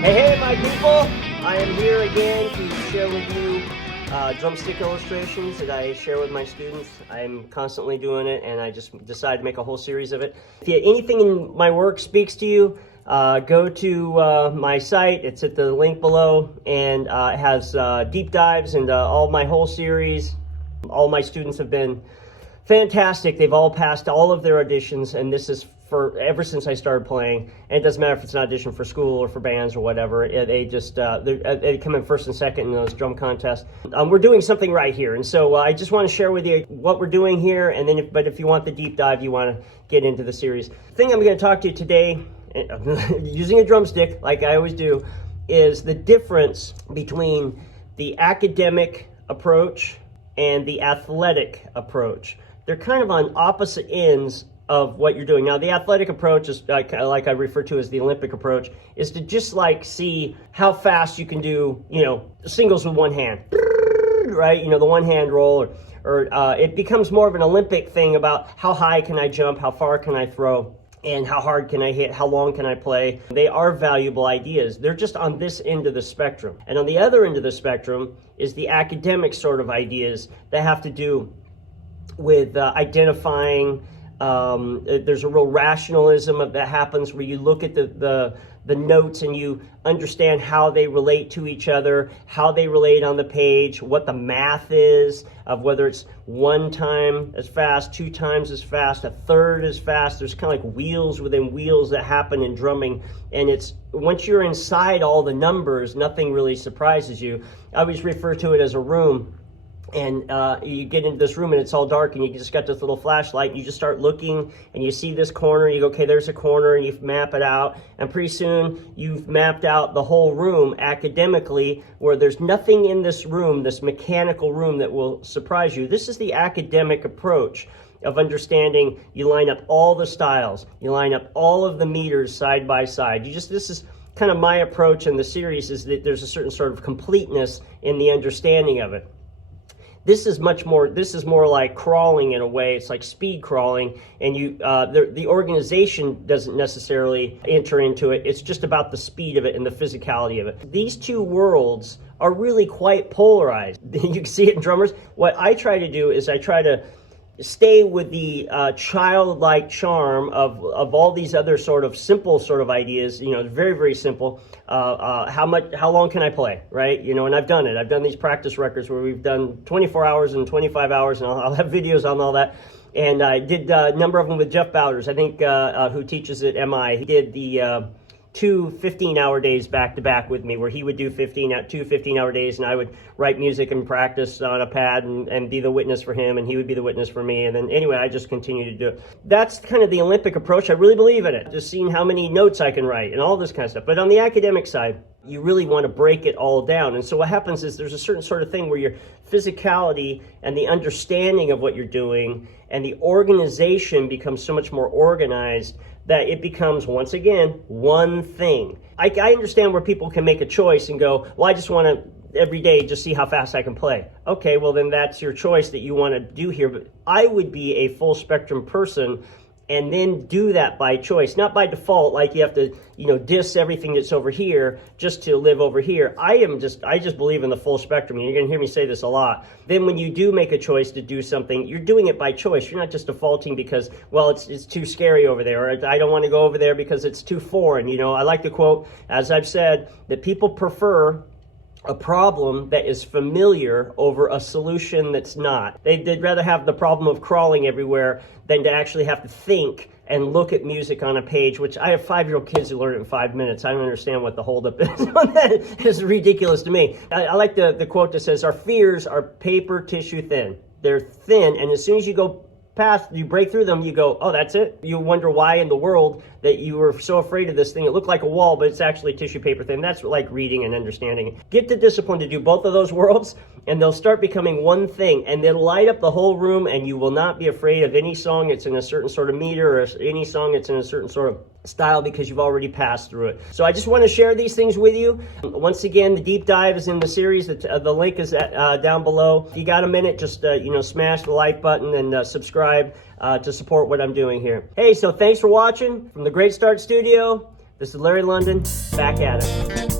Hey, my people! I am here again to share with you drumstick illustrations that I share with my students. I'm constantly doing it, and I just decided to make a whole series of it. If anything in my work speaks to you, go to my site. It's at the link below, and it has deep dives into all my whole series. All my students have been fantastic. They've all passed all of their auditions, and this is for ever since I started playing. And it doesn't matter if it's an audition for school or for bands or whatever. They just they come in first and second in those drum contests. We're doing something right here, and so I just want to share with you what we're doing here. And then, if you want the deep dive, you want to get into the series. The thing I'm going to talk to you today, using a drumstick like I always do, is the difference between the academic approach and the athletic approach. They're kind of on opposite ends of what you're doing. Now, the athletic approach is like I refer to as the Olympic approach, is to just like see how fast you can do, singles with one hand, right? The one hand roll, or it becomes more of an Olympic thing about how high can I jump, how far can I throw, and how hard can I hit, how long can I play. They are valuable ideas. They're just on this end of the spectrum. And on the other end of the spectrum is the academic sort of ideas that have to do with identifying. There's a real rationalism that happens where you look at the notes and you understand how they relate to each other, how they relate on the page, what the math is of whether it's 1 time as fast, 2 times as fast, 1/3 as fast. There's kind of like wheels within wheels that happen in drumming, and it's once you're inside all the numbers, nothing really surprises you. I always refer to it as a room. And you get into this room and it's all dark, and you just got this little flashlight, and you just start looking and you see this corner, and you go, okay, there's a corner, and you map it out, and pretty soon you've mapped out the whole room academically, where there's nothing in this room, this mechanical room, that will surprise you. This is the academic approach of understanding. You line up all the styles, you line up all of the meters side by side. This is kind of my approach in the series, is that there's a certain sort of completeness in the understanding of it. This is more like crawling in a way. It's like speed crawling, and the organization doesn't necessarily enter into it. It's just about the speed of it and the physicality of it. These two worlds are really quite polarized. You can see it in drummers. What I try to do is I try to stay with the childlike charm of all these other sort of simple sort of ideas, very, very simple. How long can I play, right? And I've done it. I've done these practice records where we've done 24 hours and 25 hours, and I'll have videos on all that. And I did a number of them with Jeff Bowders, I think, who teaches at MI. He did the 2 15-hour days back to back with me, where he would do 2 15-hour days, and I would write music and practice on a pad and be the witness for him, and he would be the witness for me. And then anyway, I just continue to do it. That's kind of the Olympic approach. I really believe in it. Just seeing how many notes I can write and all this kind of stuff. But on the academic side, you really want to break it all down. And so what happens is there's a certain sort of thing where your physicality and the understanding of what you're doing and the organization becomes so much more organized that it becomes, once again, one thing. I understand where people can make a choice and go, well, I just want to every day just see how fast I can play. Okay, well then that's your choice that you want to do here. But I would be a full spectrum person and then do that by choice, not by default, like you have to, diss everything that's over here just to live over here. I just believe in the full spectrum. You're going to hear me say this a lot. Then when you do make a choice to do something, you're doing it by choice. You're not just defaulting because, well, it's too scary over there, or I don't want to go over there because it's too foreign. I like to quote, as I've said, that people prefer a problem that is familiar over a solution that's not. They'd rather have the problem of crawling everywhere than to actually have to think and look at music on a page, which I have 5-year-old kids who learn it in 5 minutes. I don't understand what the holdup is on that. It's ridiculous to me. I like the quote that says, our fears are paper tissue thin. They're thin, and as soon as you go past, you break through them, you go, oh, that's it? You wonder why in the world that you were so afraid of this thing. It looked like a wall, but it's actually tissue paper thin. That's like reading and understanding. Get the discipline to do both of those worlds, and they'll start becoming one thing, and they'll light up the whole room, and you will not be afraid of any song that's in a certain sort of meter or any song that's in a certain sort of style, because you've already passed through it. So I just want to share these things with you. Once again, the deep dive is in the series. The link is down below. If you got a minute, just smash the like button and subscribe to support what I'm doing here. Hey, so thanks for watching from the Great Start Studio. This is Larry London, back at it.